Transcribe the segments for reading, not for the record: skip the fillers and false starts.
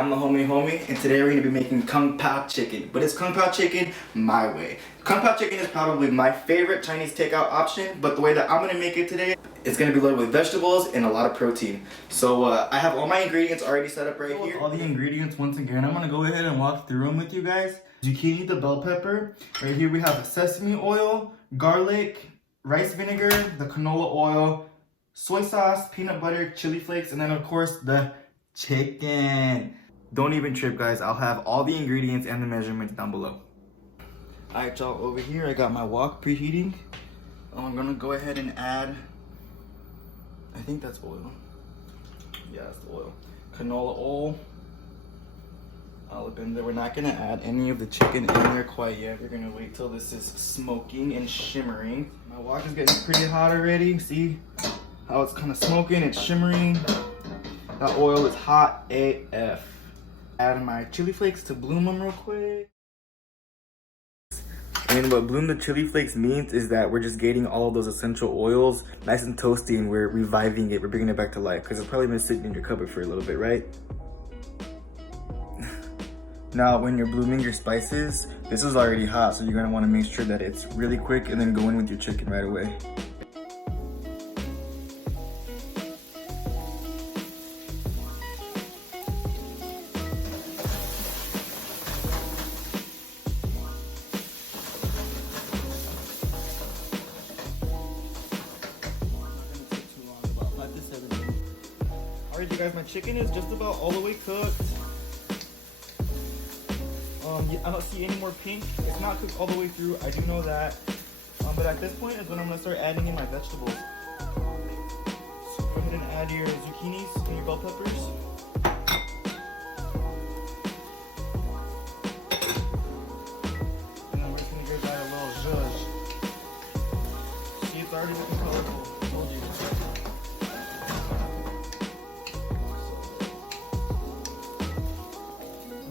I'm the homie, and today we're going to be making Kung Pao Chicken. But it's Kung Pao Chicken my way. Kung Pao Chicken is probably my favorite Chinese takeout option, but the way that I'm going to make it today, it's going to be loaded with vegetables and a lot of protein. So I have all my ingredients already set up right here. All the ingredients, once again, I'm going to go ahead and walk through them with you guys. Zucchini, the bell pepper. Right here we have sesame oil, garlic, rice vinegar, the canola oil, soy sauce, peanut butter, chili flakes, and then of course the chicken. Don't even trip, guys. I'll have all the ingredients and the measurements down below. Alright, y'all, over here I got my wok preheating. I'm gonna go ahead and add, I think that's oil. Yeah, it's oil. Canola oil. Olive in there. We're not gonna add any of the chicken in there quite yet. We're gonna wait till this is smoking and shimmering. My wok is getting pretty hot already. See how it's kind of smoking, it's shimmering. That oil is hot AF. Add my chili flakes to bloom them real quick. And what bloom the chili flakes means is that we're just getting all of those essential oils nice and toasty, and we're reviving it. We're bringing it back to life because it's probably been sitting in your cupboard for a little bit, right? Now, when you're blooming your spices, this is already hot, so you're gonna want to make sure that it's really quick and then go in with your chicken right away. Alright, you guys, my chicken is just about all the way cooked. I don't see any more pink. It's not cooked all the way through, I do know that. But at this point is when I'm going to start adding in my vegetables. So go ahead and add your zucchinis and your bell peppers. And then we're just going to give that a little zhuzh. See, it's already looking colorful. I told you.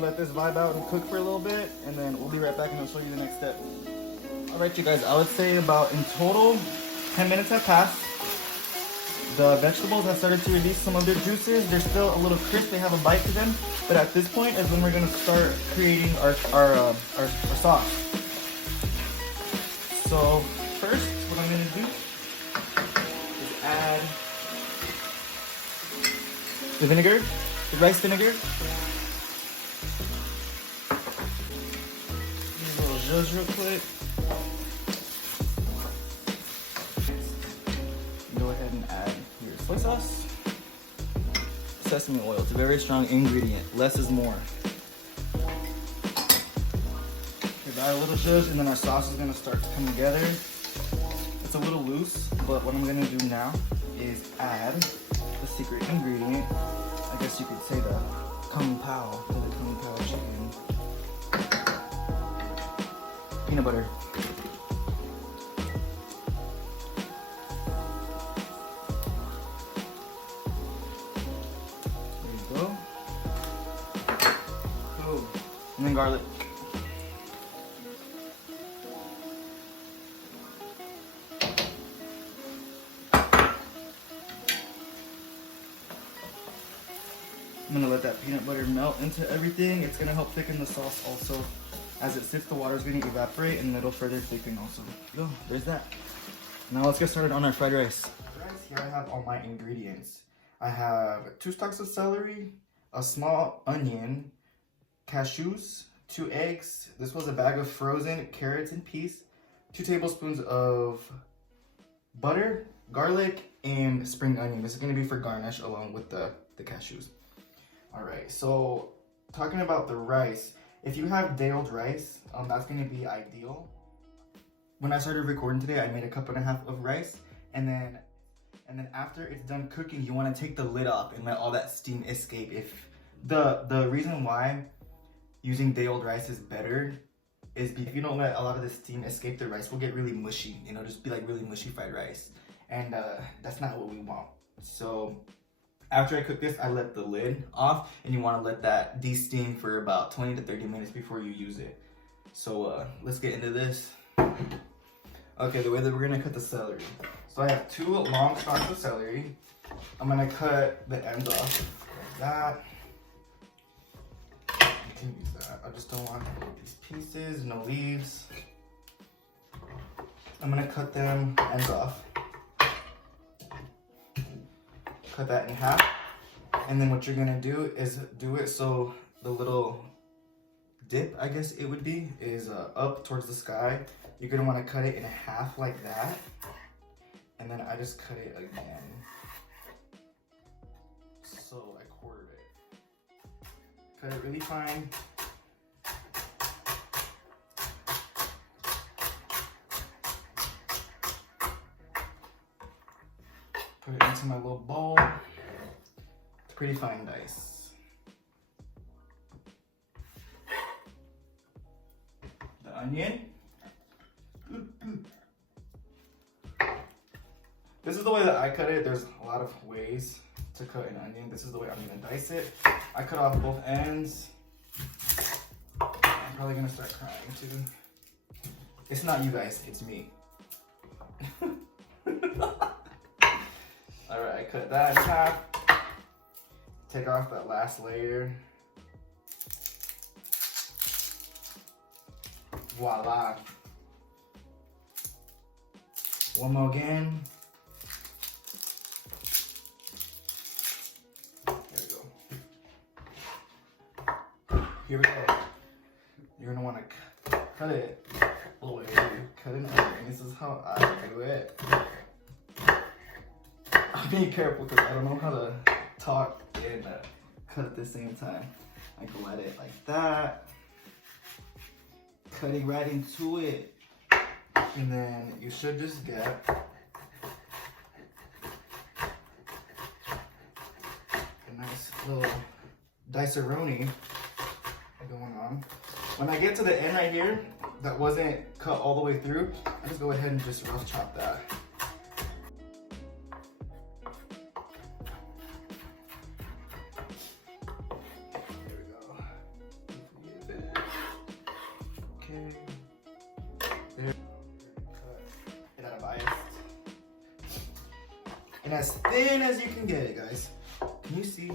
Let this vibe out and cook for a little bit, and then we'll be right back and I'll show you the next step. Alright, you guys, I would say about in total 10 minutes have passed. The vegetables have started to release some of their juices. They're still a little crisp, they have a bite to them, but at this point is when we're going to start creating our sauce. So first, what I'm going to do is add the vinegar, the rice vinegar. Just real quick. Go ahead and add your soy sauce. Sesame oil. It's a very strong ingredient. Less is more. Give that a little zhuzh, and then our sauce is going to start to come together. It's a little loose, but what I'm going to do now is add the secret ingredient. I guess you could say the Kung Pao to the Kung Pao chicken. Peanut butter. There you go. Oh, and then garlic. I'm gonna let that peanut butter melt into everything. It's gonna help thicken the sauce also. As it sits, the water is going to evaporate and it'll further thicken also. Go, there's that. Now let's get started on our fried rice. Here I have all my ingredients. I have 2 stalks of celery, a small onion, cashews, 2 eggs. This was a bag of frozen carrots and peas, 2 tablespoons of butter, garlic, and spring onion. This is going to be for garnish along with the cashews. Alright, so talking about the rice. If you have day-old rice, that's going to be ideal. When I started recording today, I made a 1.5 cups of rice, and then after it's done cooking, you want to take the lid off and let all that steam escape. If the reason why using day-old rice is better is because if you don't let a lot of the steam escape, the rice will get really mushy. You know, just be like really mushy fried rice. and that's not what we want. So after I cook this, I let the lid off, and you want to let that de-steam for about 20 to 30 minutes before you use it. So let's get into this. Okay, the way that we're gonna cut the celery. So I have 2 long stalks of celery. I'm gonna cut the ends off like that. You can use that. I just don't want these pieces, no leaves. I'm gonna cut them ends off. Cut that in half. And then what you're gonna do is do it so the little dip, I guess it would be, is up towards the sky. You're gonna wanna cut it in half like that. And then I just cut it again. So I quartered it. Cut it really fine. Put it into my little bowl. It's pretty fine dice. The onion. This is the way that I cut it. There's a lot of ways to cut an onion. This is the way I'm gonna dice it. I cut off both ends. I'm probably gonna start crying too. It's not you guys, it's me. Alright, I cut that in half. Take off that last layer. Voila. One more again. Here we go. You're gonna wanna cut it all the way. Cut it out. And this is how I do it. I'm being careful because I don't know how to talk and cut at the same time. I go at it like that. Cutting right into it. And then you should just get a nice little dice-a-roni going on. When I get to the end right here, that wasn't cut all the way through, I just go ahead and just rough chop that. There we go. Okay. There. Get out of bias. And as thin as you can get it, guys. Can you see?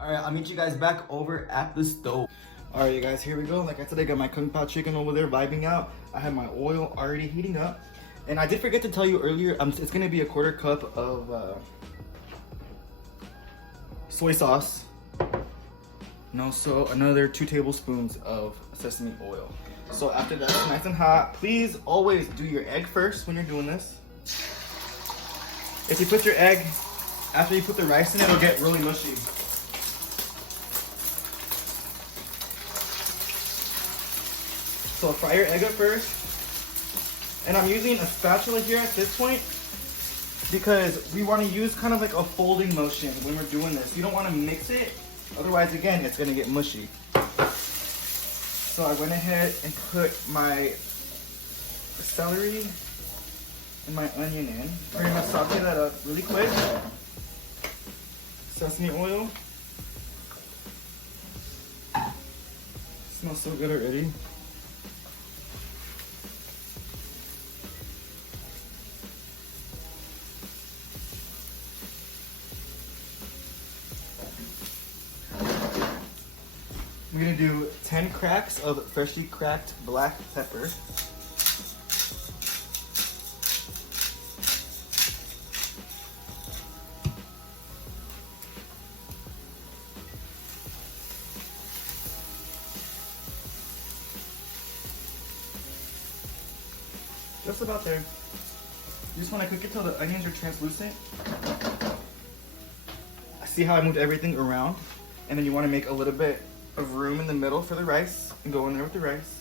Alright, I'll meet you guys back over at the stove. Alright, you guys, here we go. Like I said, I got my Pao Chicken over there vibing out. I have my oil already heating up. And I did forget to tell you earlier, it's going to be a 1/4 cup of soy sauce. And also another 2 tablespoons of sesame oil. So after that's nice and hot, please always do your egg first when you're doing this. If you put your egg, after you put the rice in it, it'll get really mushy. So fry your egg up first. And I'm using a spatula here at this point because we want to use kind of like a folding motion when we're doing this. You don't want to mix it, otherwise again it's going to get mushy. So I went ahead and put my celery and my onion in. We're going to saute that up really quick. Sesame oil. Smells so good already. We're gonna do 10 cracks of freshly cracked black pepper. Just about there. You just want to cook it till the onions are translucent. See how I moved everything around? And then you want to make a little bit of room in the middle for the rice and go in there with the rice.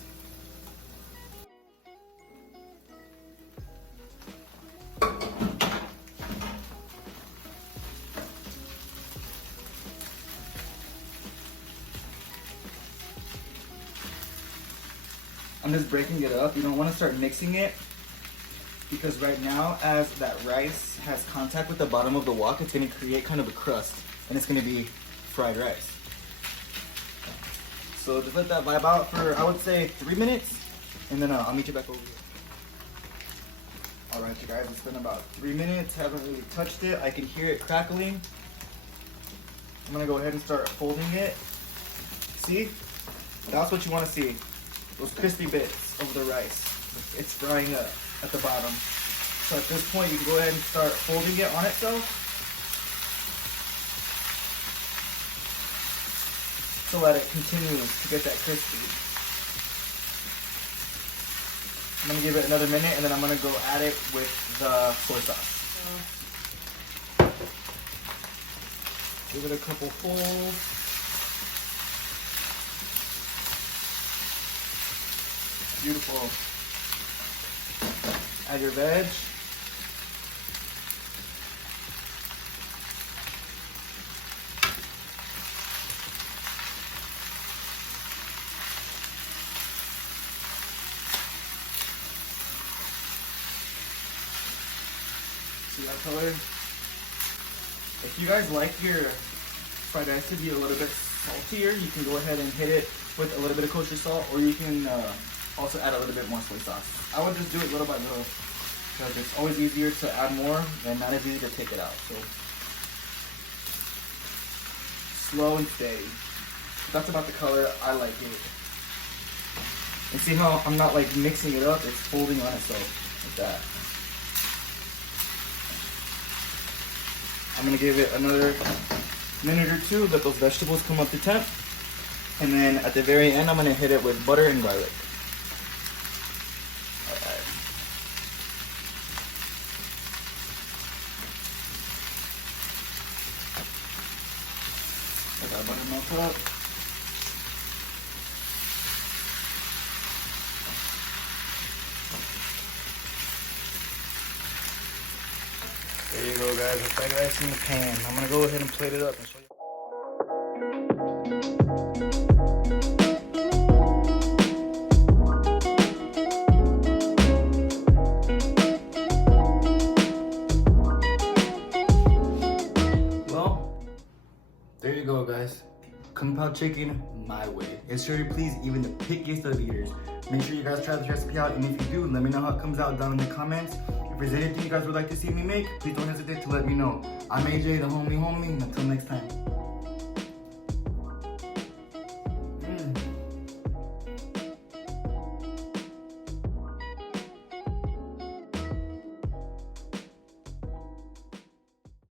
I'm just breaking it up. You don't want to start mixing it because right now, as that rice has contact with the bottom of the wok, it's going to create kind of a crust, and it's going to be fried rice. So just let that vibe out for, I would say, 3 minutes, and then I'll meet you back over here. All right, you guys, it's been about 3 minutes. Haven't really touched it. I can hear it crackling. I'm gonna go ahead and start folding it. See? That's what you want to see. Those crispy bits of the rice. It's frying up at the bottom. So at this point, you can go ahead and start folding it on itself. So let it continue to get that crispy. I'm gonna give it another minute and then I'm gonna go at it with the soy sauce. Give it a couple folds. Beautiful. Add your veg. See that color? If you guys like your fried rice to be a little bit saltier, you can go ahead and hit it with a little bit of kosher salt, or you can also add a little bit more soy sauce. I would just do it little by little because it's always easier to add more and not as easy to take it out. So slow and steady. That's about the color. I like it. And see how I'm not like mixing it up, it's folding on itself like that. I'm gonna give it another minute or two, let those vegetables come up to temp. And then at the very end, I'm gonna hit it with butter and garlic. Alright. Let that butter melt up. There you go, guys. The fried rice in the pan. I'm gonna go ahead and plate it up and show you. Well, there you go, guys. Kung Pao chicken my way. It's sure to please even the pickiest of eaters. Make sure you guys try this recipe out, and if you do, let me know how it comes out down in the comments. If there's anything you guys would like to see me make, please don't hesitate to let me know. I'm AJ, the homie, and until next time.